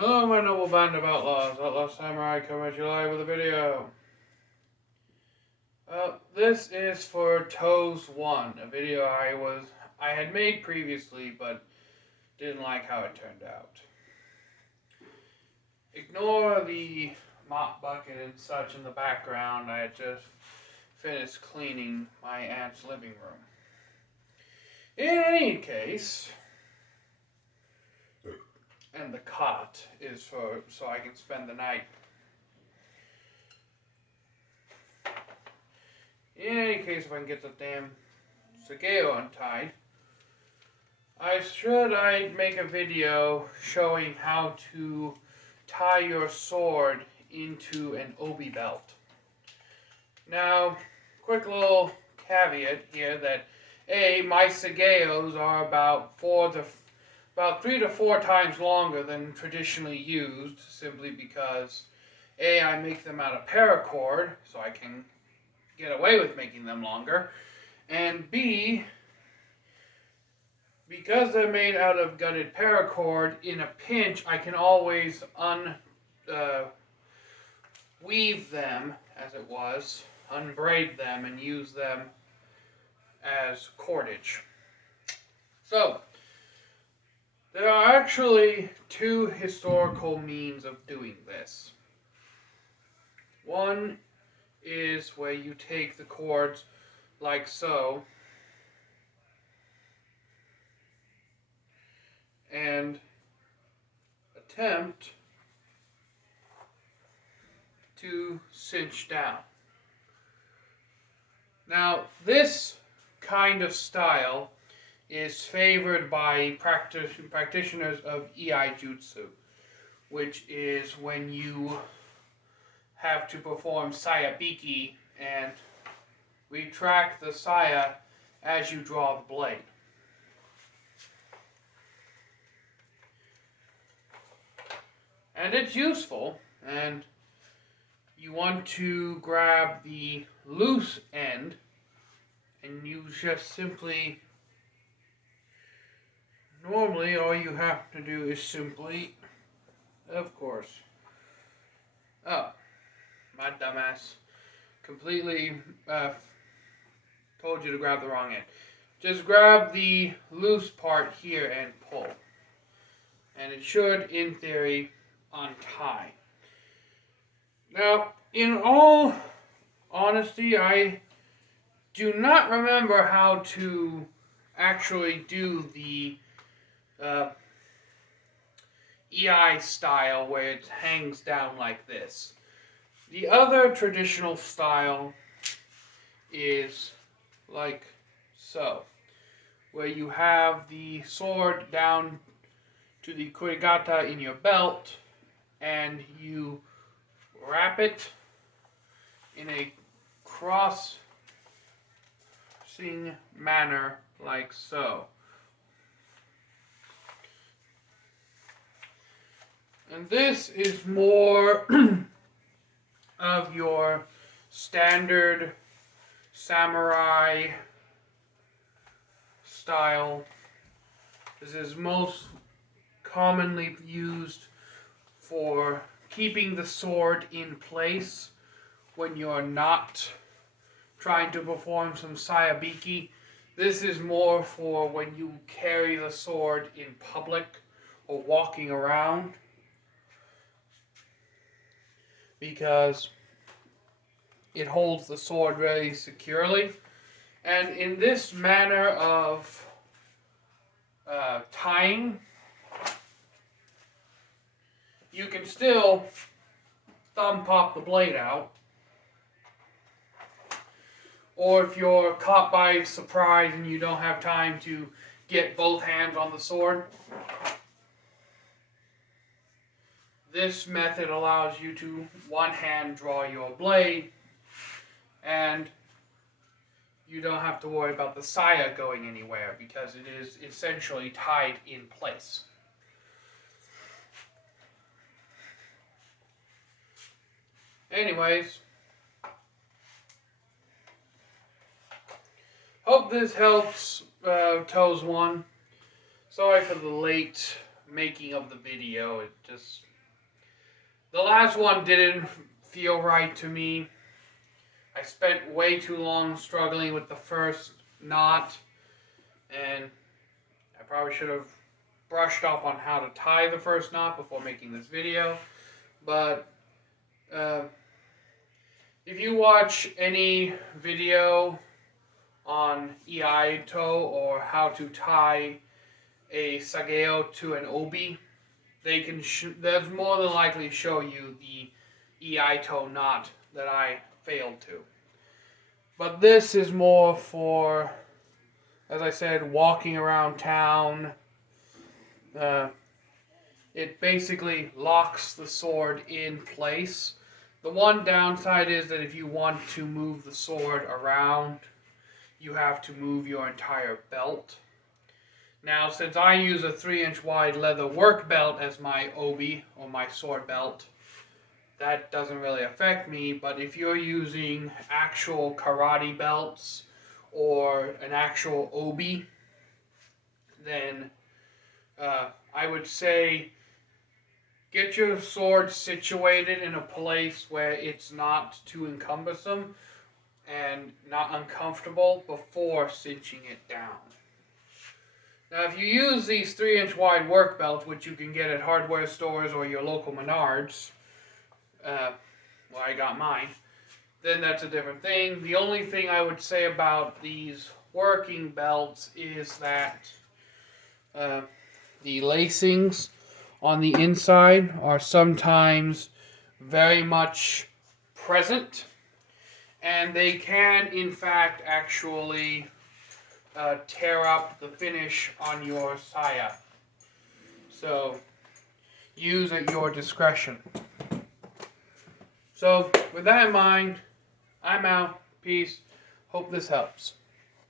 Hello, my noble band of outlaws. Outlaw Samurai coming at you live with a video. This is for Toes 1, a video I had made previously, but didn't like how it turned out. Ignore the mop bucket and such in the background. I had just finished cleaning my aunt's living room. In any case, and the cot is so I can spend the night. In any case, if I can get the damn Sageo untied, I'd make a video showing how to tie your sword into an obi belt. Now, quick little caveat here that my Sageos are about 3 to 4 times longer than traditionally used, simply because I make them out of paracord, so I can get away with making them longer, and B, because they're made out of gutted paracord, in a pinch I can always weave them, as it was, unbraid them, and use them as cordage. So, there are actually 2 historical means of doing this. One is where you take the cords like so and attempt to cinch down. Now, this kind of style is favored by practitioners of Ei Jutsu, which is when you have to perform sayabiki and retract the saya as you draw the blade. And it's useful, and you want to grab the loose end, and you just simply, normally all you have to do is simply, of course, my dumbass completely told you to grab the wrong end. Just grab the loose part here and pull. And it should, in theory, untie. Now, in all honesty, I do not remember how to actually do the EI style where it hangs down like this. The other traditional style is like so, where you have the sword down to the kurigata in your belt, and you wrap it in a crossing manner like so. And this is more of your standard samurai style. This is most commonly used for keeping the sword in place when you're not trying to perform some sayabiki. This is more for when you carry the sword in public or walking around, because it holds the sword very securely. And in this manner of tying, you can still thumb pop the blade out, or if you're caught by surprise and you don't have time to get both hands on the sword, this method allows you to one hand draw your blade, and you don't have to worry about the saya going anywhere because it is essentially tied in place. Anyways, hope this helps Toes 1. Sorry for the late making of the video. The last one didn't feel right to me. I spent way too long struggling with the first knot, and I probably should have brushed up on how to tie the first knot before making this video. But if you watch any video on Iaito or how to tie a sageo to an obi, they can there's more than likely show you the Iaito knot that I failed to. But this is more for, as I said, walking around town. It basically locks the sword in place. The one downside is that if you want to move the sword around, you have to move your entire belt. Now, since I use a 3-inch wide leather work belt as my obi, or my sword belt, that doesn't really affect me. But if you're using actual karate belts or an actual obi, then I would say get your sword situated in a place where it's not too encumbersome and not uncomfortable before cinching it down. Now, if you use these 3-inch wide work belts, which you can get at hardware stores or your local Menards, well, I got mine, then that's a different thing. The only thing I would say about these working belts is that the lacings on the inside are sometimes very much present, and they can, in fact, actually tear up the finish on your saya. So, use at your discretion. So, with that in mind, I'm out. Peace. Hope this helps.